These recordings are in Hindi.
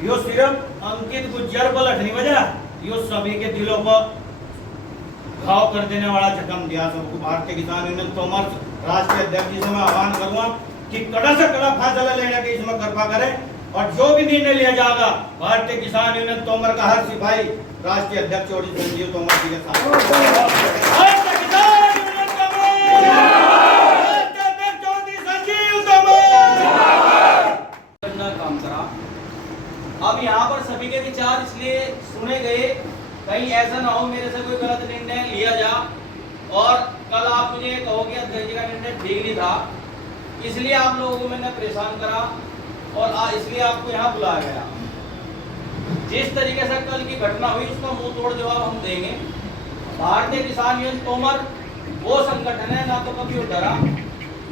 यो सिर्फ अंकित गुज्जर को लठनी वजह, यो सभी के दिलों को घाव कर देने वाला जख्म दिया सबको। भारतीय किसान यूनियन तोमर राष्ट्रीय अध्यक्ष जी से मैं आह्वान करूंगा कि कड़ा से कड़ा फैसला लेने की इसमें कृपा करें, और जो भी निर्णय लिया जाएगा भारतीय किसान यूनियन तोमर का हर सिपाही राष्ट्रीय अध्यक्ष और संजीव तोमर जी के साथ काम करा। अब यहाँ पर सभी के विचार इसलिए सुने गए, कहीं ऐसा ना हो मेरे से कोई गलत निर्णय लिया जा और कल आप मुझे कहोगे अध्यक्ष जी का निर्णय ठीक नहीं था, इसलिए आप लोगों को मैंने परेशान करा और इसलिए आपको यहाँ बुलाया गया। जिस तरीके से कल की घटना हुई उसका मुंह तोड़ जवाब हम देंगे। भारतीय किसान यूनियन तोमर वो संगठन है ना तो कभी डरा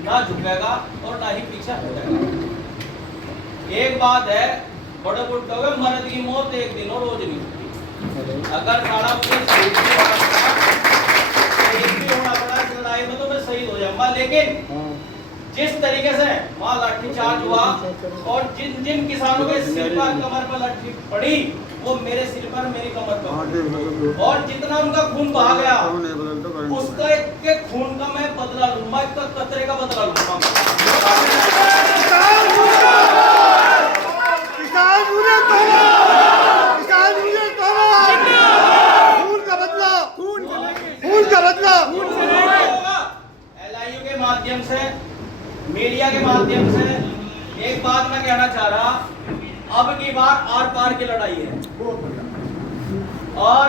ना झुकेगा और ना ही पीछे हटेगा। एक बात है, बड़े बुढ़ो में मर्द की मौत एक दिन और रोज नहीं होती। अगर सारा मुझे शहीद भी होना पड़ा इस लड़ाई में तो मैं शहीद हो जाऊंगा, लेकिन जिस तरीके से वहाँ लाठीचार्ज हुआ और जिन जिन किसानों के सिर पर कमर पर लाठी पड़ी वो मेरे सिर पर मेरी कमर पर, और जितना उनका खून बहा गया उसका एक खून का मैं बदला लूंगा, एक कतरे का बदला लूंगा। LIU के माध्यम से, मीडिया के माध्यम से एक बात मैं कहना चाह रहा, अब की बार आर पार की लड़ाई है और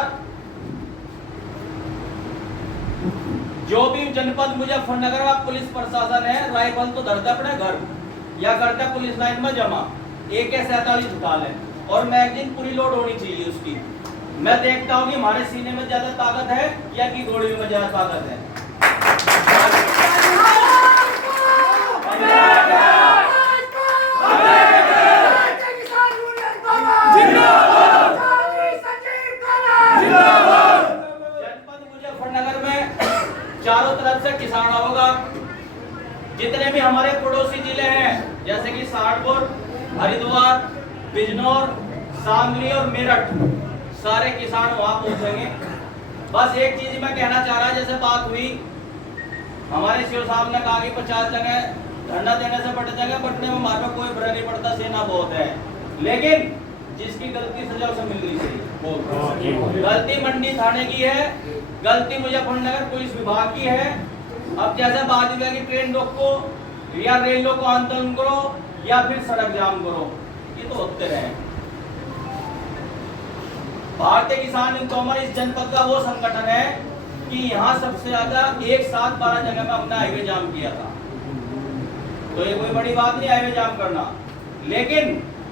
जो भी जनपद मुजफ्फरनगर का पुलिस प्रशासन है राइफल तो धरता अपने घर या करता पुलिस लाइन में जमा, AK-47 उठा ले और मैगजीन पूरी लोड होनी चाहिए उसकी। मैं देखता हूँ कि हमारे सीने में ज्यादा ताकत है या कि गोली में ज्यादा ताकत है। जनपद मुजफ्फरनगर में चारों तरफ से किसान होगा, जितने भी हमारे पड़ोसी जिले हैं जैसे कि सहारनपुर, हरिद्वार, बिजनौर, शामली और मेरठ, सारे किसान वहां पहुंचेंगे। बस एक चीज मैं कहना चाह रहा, जैसे बात हुई हमारे सीओ साहब ने कहा कि 50 जगह धरना देने से बट जगह बटने में हमारे कोई बुरा नहीं पड़ता, सेना बहुत है, लेकिन जिसकी गलती सजा उसे मिलनी चाहिए। गलती मंडी थाने की है, गलती मुजफ्फरनगर पुलिस विभाग की है। अब जैसे बात हुई कि ट्रेन रोको या रेलों को आंदोलन करो या फिर सड़क जाम करो, ये तो होते रहे। भारतीय किसान यूनियन तोमर इस जनपद का वो संगठन है कि यहाँ सबसे ज्यादा एक साथ 12 जगह में हमने हाईवे जाम किया था, तो ये कोई बड़ी बात नहीं हाईवे जाम करना, लेकिन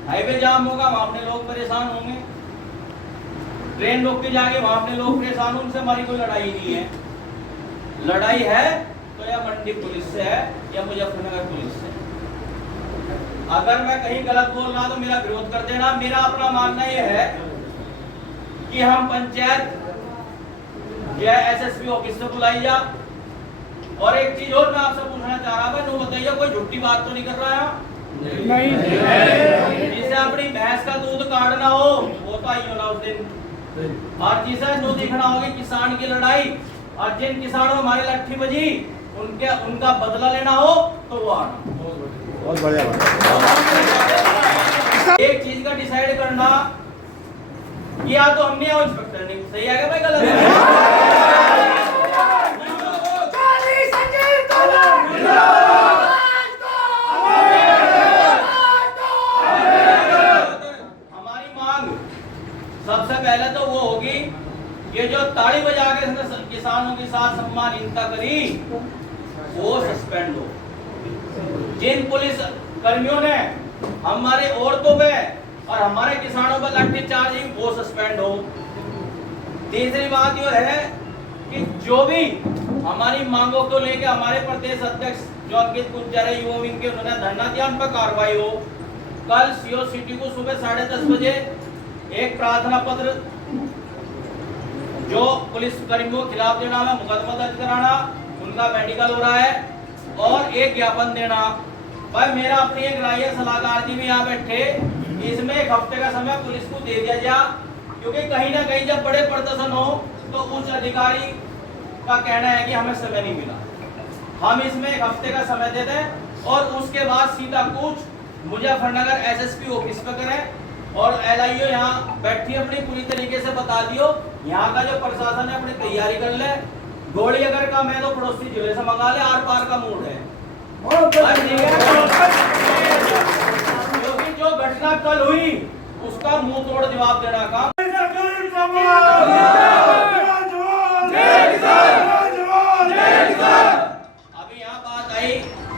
हाईवे जाम होगा वहां अपने लोग परेशान होंगे, ट्रेन रोक के जाके वहां अपने लोग परेशान होंगे, उनसे हमारी कोई लड़ाई नहीं है। लड़ाई है तो या मंडी पुलिस से है या मुजफ्फरनगर पुलिस से। अगर मैं कहीं गलत बोल रहा तो मेरा विरोध कर देना। मेरा अपना मानना यह है कि हम पंचायत या SSP ऑफिस से बुलाई जा। और एक चीज और मैं आपसे पूछना चाह रहा था, बताइए कोई झूठी बात तो नहीं कर रहा है? नहीं। जिसे अपनी भैंस का दूध काटना हो वो तो आई होना उस दिन, और जिसे जो दिखना होगी किसान की लड़ाई और जिन किसानों हमारे लट्ठी बजी उनका बदला लेना हो तो वो आना। बहुत बढ़िया। एक चीज का डिसाइड करना कि या तो हमने और इंस्पेक्टर नहीं, सही है क्या भाई गलत है? हमारी मांग सबसे पहले तो वो होगी कि जो ताली बजा के किसानों के साथ सम्मानहीनता करी वो सस्पेंड हो। जिन पुलिस कर्मियों ने हमारे औरतों पे और हमारे किसानों पर लाठीचार्ज वो सस्पेंड हो। तीसरी बात यह है कि जो भी हमारी मांगों को लेकर हमारे प्रदेश अध्यक्ष जो अंकित गुज्जर है युवा विंग के, उन्होंने धरना दिया, उन पर कार्रवाई हो। कल सीओ सिटी को सुबह 10:30 बजे एक प्रार्थना पत्र जो पुलिस कर्मियों के खिलाफ देना है, मुकदमा दर्ज कराना, उनका मेडिकल हो रहा है और एक ज्ञापन देना। भाई मेरा अपनी एक राय सलाहकार जी भी यहाँ बैठे, इसमें 1 हफ्ते का समय पुलिस को दे दिया जा, क्योंकि कहीं ना कहीं जब बड़े प्रदर्शन हो तो उच्च अधिकारी का कहना है कि हमें समय नहीं मिला। हम इसमें 1 हफ्ते का समय दे दें और उसके बाद सीधा कूच मुजफ्फरनगर एसएसपी ऑफिस पे करें और एलआईओ यहाँ बैठी अपनी पूरी तरीके से बता दियो। यहाँ का जो प्रशासन है अपनी तैयारी कर ले। गोली अगर कम है तो पड़ोसी जिले से मंगा ले, आर पार का मूड है। क्योंकि जो घटना कल हुई उसका मुंह तोड़ जवाब देना काम। अभी यहाँ बात आई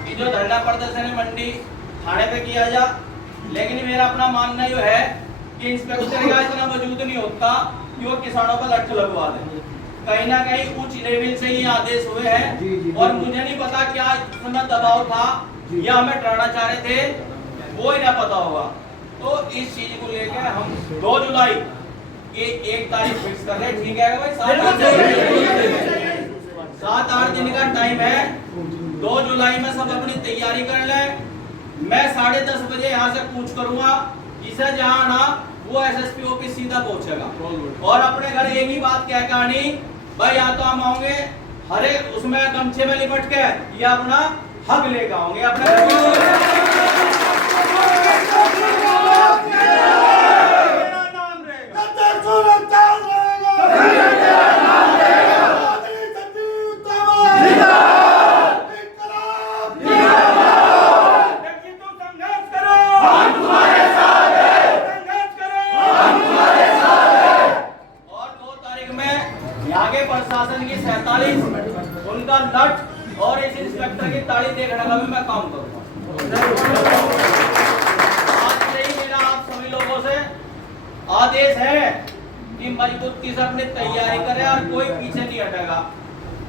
कि जो धरना प्रदर्शन है मंडी थाने पे किया जा, लेकिन मेरा अपना मानना ये है कि इंस्पेक्टर का इतना वजूद नहीं होता कि वो किसानों पर लठ लगवा दे। कहीं ना कहीं उच्च लेवल से ये आदेश हुए हैं और मुझे नहीं पता क्या इतना दबाव था या हमें डराना चाह रहे थे, वो ही ना पता होगा। तो इस चीज को लेकर हम 2 जुलाई ये 1 तारीख फिक्स कर रहे हैं। ठीक है भाई, 7-8 दिन का टाइम है। 2 जुलाई में सब अपनी तैयारी कर लें। मैं 10:30 बजे यहाँ से कूच करूंगा, जिसे जहाँ आना वो एसएसपी ऑफिस सीधा पहुंचेगा और अपने घर एक ही बात कह कहानी भाई, या तो हम आओगे हरे उसमें गमछे में लिपट के या अपना हक लेकर आओगे अपने प्रशासन की 47 उनका लट और इस इंस्पेक्टर की ताड़ी देखने का भी मैं काम करूंगा। आज से ही मेरा आप सभी लोगों से आदेश है कि मजबूती से अपनी तैयारी करें और कोई पीछे नहीं हटेगा।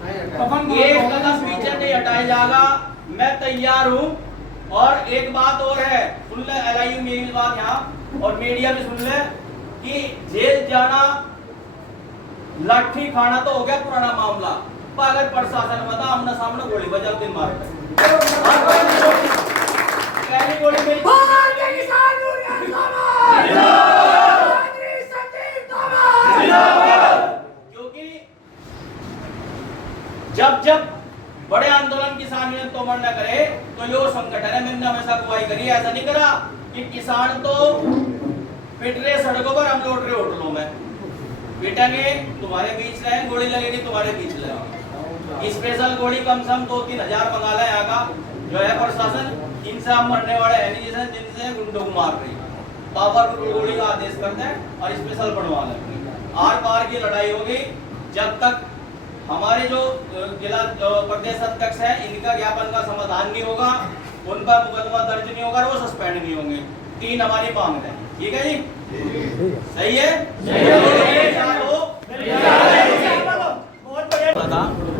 एक कदम पीछे नहीं हटाया जाएगा। मैं तैयार हूँ। और एक बात और है, सुन ले एलआईयू मेरी बात यहाँ और मीडिया भी सुन ले कि जेल जाना लाठी खाना तो हो गया पुराना मामला, पर अगर प्रशासन बता आमने सामने गोली बजा दिन मार पहली गोली मेरी क्योंकि जब बड़े आंदोलन किसान यूनियन तोमर न करे तो यो संगठन है, मैंने हमेशा अगुवाई करी। ऐसा नहीं करा कि किसान तो पिट रहे सड़कों पर, हम लौट रहे होटलों में। पिटेंगे तुम्हारे बीच रहे, गोली लगेगी तुम्हारे बीच रहे। स्पेशल गोली कम से कम 2-3 हजार मंगा ले। यहाँ का जो है प्रशासन, इनसे हम मरने वाले हैं नहीं, जिनसे गुंडों को मार रही पावर गोली का आदेश करते हैं और स्पेशल बढ़वा लेंगे। आर पार की लड़ाई होगी जब तक हमारे जो जिला प्रदेश अध्यक्ष है इनका ज्ञापन का समाधान नहीं होगा, उन पर मुकदमा दर्ज नहीं होगा, वो सस्पेंड नहीं होंगे। 3 हमारी मांग है। ठीक है जी, सही है।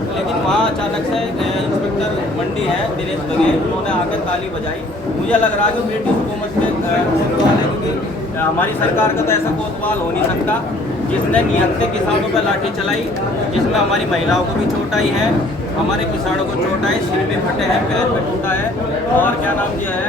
लेकिन वहाँ अचानक से इंस्पेक्टर मंडी है दिनेश बघेल, उन्होंने आकर ताली बजाई। मुझे लग रहा है कि ब्रिटिश हुकूमत के कोतवाल है, क्योंकि हमारी सरकार का तो ऐसा कोतवाल हो नहीं सकता जिसने नियत से किसानों पर लाठी चलाई, जिसमें हमारी महिलाओं को भी चोट आई है, हमारे किसानों को चोट आई, सिर में फटे हैं, पैर में टूटा है और क्या नाम जो है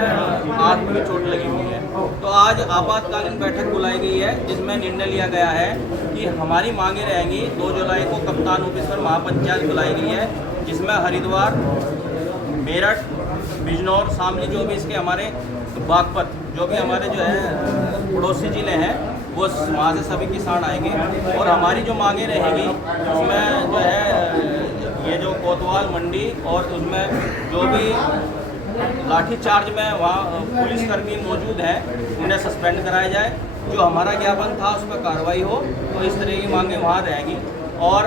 आंख में भी चोट लगी हुई है। तो आज आपातकालीन बैठक बुलाई गई है जिसमें निर्णय लिया गया है कि हमारी मांगे रहेंगी। 2 जुलाई को कप्तान ऑफिस पर महापंचायत बुलाई गई है, जिसमें हरिद्वार, मेरठ, बिजनौर, शामली, जो भी इसके हमारे बागपत, जो भी हमारे जो है पड़ोसी जिले हैं, वो वहाँ से सभी किसान आएंगे और हमारी जो मांगे रहेगी उसमें जो है ये जो कोतवाल मंडी और उसमें जो भी लाठी चार्ज में वहाँ पुलिसकर्मी मौजूद हैं उन्हें सस्पेंड कराया जाए। जो हमारा ज्ञापन था उस पर कार्रवाई हो, तो इस तरह की मांगे वहाँ रहेगी। और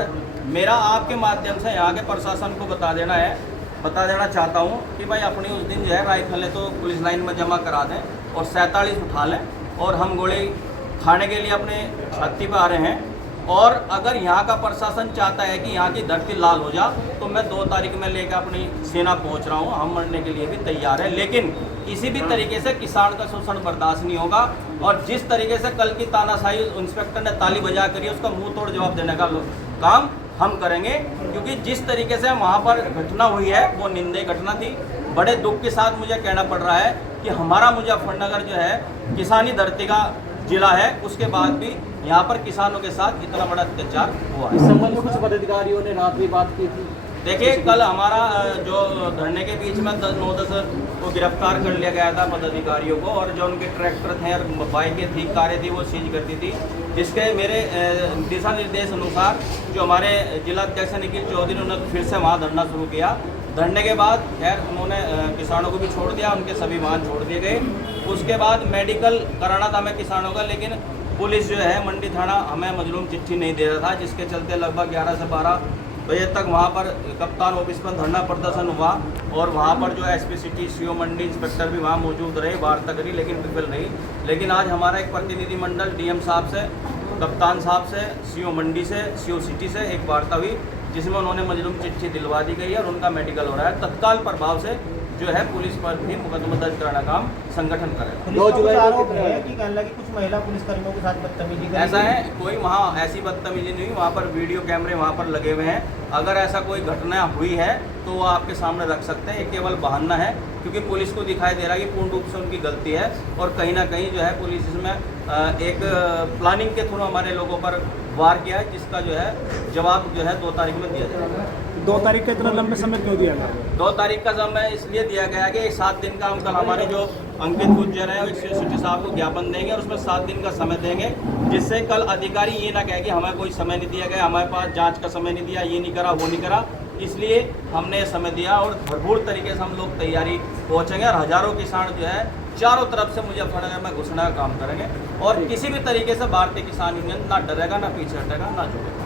मेरा आपके माध्यम से यहाँ के प्रशासन को बता देना चाहता हूँ कि भाई अपनी उस दिन जो है राइफलें तो पुलिस लाइन में जमा करा दें और 47 उठा लें और हम गोली खाने के लिए अपने छाती पर आ रहे हैं। और अगर यहाँ का प्रशासन चाहता है कि यहाँ की धरती लाल हो जा तो मैं 2 तारीख में लेकर अपनी सेना पहुँच रहा हूँ। हम मरने के लिए भी तैयार है, लेकिन किसी भी तरीके से किसान का शोषण बर्दाश्त नहीं होगा। और जिस तरीके से कल की तानाशाही इंस्पेक्टर ने ताली बजा करी, उसका मुंह तोड़ जवाब देने का काम हम करेंगे, क्योंकि जिस तरीके से वहाँ पर घटना हुई है वो निंदनीय घटना थी। बड़े दुख के साथ मुझे कहना पड़ रहा है कि हमारा मुजफ्फरनगर जो है किसानी धरती का जिला है, उसके बाद भी यहाँ पर किसानों के साथ इतना बड़ा अत्याचार हुआ है। इस संबंध में कुछ पदाधिकारियों ने रात भी बात की थी। देखिए, कल हमारा जो धरने के बीच में 9-10 को गिरफ्तार कर लिया गया था पदाधिकारियों को, और जो उनके ट्रैक्टर थे और बाइकें थी, कारें थी, वो सीज करती थी। जिसके मेरे दिशा निर्देश अनुसार जो हमारे जिला अध्यक्ष निखिल चौधरी ने फिर से वहाँ धरना शुरू किया। धरने के बाद खैर उन्होंने किसानों को भी छोड़ दिया, उनके सभी वाहन छोड़ दिए गए। उसके बाद मेडिकल कराना था हमें किसानों का, लेकिन पुलिस जो है मंडी थाना हमें मजलूम चिट्ठी नहीं दे रहा था, जिसके चलते लगभग 11 से 12 बजे तक वहाँ पर कप्तान ऑफिस पर धरना प्रदर्शन हुआ, और वहाँ पर जो एसपी सिटी, सीओ मंडी, इंस्पेक्टर भी वहाँ मौजूद रहे, वार्ता करी, लेकिन विफल रही। लेकिन आज हमारा एक प्रतिनिधिमंडल डीएम साहब से, कप्तान साहब से, सीओ मंडी से, सीओ सिटी से एक वार्ता हुई, जिसमें उन्होंने मजलूम चिट्ठी दिलवा दी गई है और उनका मेडिकल हो रहा है। तत्काल प्रभाव से जो है पुलिस पर भी मुकदमा दर्ज कराना काम संगठन करेगा। 2 जुलाई आरोप है कि कहने लगे कुछ महिला पुलिसकर्मियों के साथ बदतमीजी करी। ऐसा है, कोई वहाँ ऐसी बदतमीजी नहीं हुई, वहाँ पर वीडियो कैमरे वहाँ पर लगे हुए हैं। अगर ऐसा कोई घटना हुई है तो वो आपके सामने रख सकते हैं। ये केवल बहाना है, क्योंकि पुलिस को दिखाई दे रहा है कि पूर्ण रूप से उनकी गलती है, और कहीं ना कहीं जो है पुलिस इसमें एक प्लानिंग के थ्रू हमारे लोगों पर वार किया है, जिसका जो है जवाब जो है 2 तारीख में दिया जाएगा। 2 तारीख का इतना लंबे समय क्यों दिया गया? 2 तारीख का समय इसलिए दिया गया कि 7 दिन का हम कल हमारे जो अंकित गुज्जर है सिटी साहब को ज्ञापन देंगे, और उसमें 7 दिन का समय देंगे, जिससे कल अधिकारी ये ना कहे कि हमें कोई समय नहीं दिया गया, हमारे पास जांच का समय नहीं दिया, ये नहीं करा, वो नहीं करा। इसलिए हमने ये समय दिया, और भरपूर तरीके से हम लोग तैयारी पहुँचेंगे, और हज़ारों किसान जो है चारों तरफ से मुजफ्फरनगर में घुसने का काम करेंगे, और किसी भी तरीके से भारतीय किसान यूनियन ना डरेगा, ना पीछे हटेगा, ना झुकेगा।